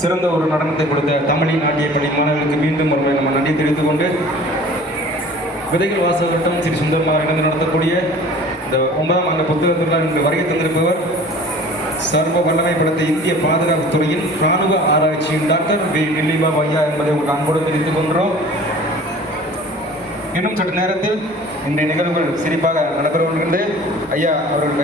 சிறந்த ஒரு நடனத்தை கொடுத்த தமிழி நாட்டிய பள்ளி மாணவர்களுக்கு மீண்டும் ஒரு நம்ம நன்றி தெரிவித்துக் கொண்டு விதைகள் வாசகட்டம் ஸ்ரீ சுந்தரமார் இணைந்து நடத்தக்கூடிய இந்த 9ஆம் ஆண்டு புத்தகத்துடன் இன்று வருகை தந்திருப்பவர் சர்வ வல்லமை படைத்த இந்திய பாதுகாப்பு துறையின் ராணுவ ஆராய்ச்சியின் டாக்டர் வி டில்லிபாபு ஐயா என்பதை உங்களுக்கு அன்போடு தெரிவித்துக் கொண்டோம். இன்னும் சற்று நேரத்தில் இன்றைய நிகழ்வுகள் சிறப்பாக நடைபெறுகின்றது. ஐயா அவர்கள்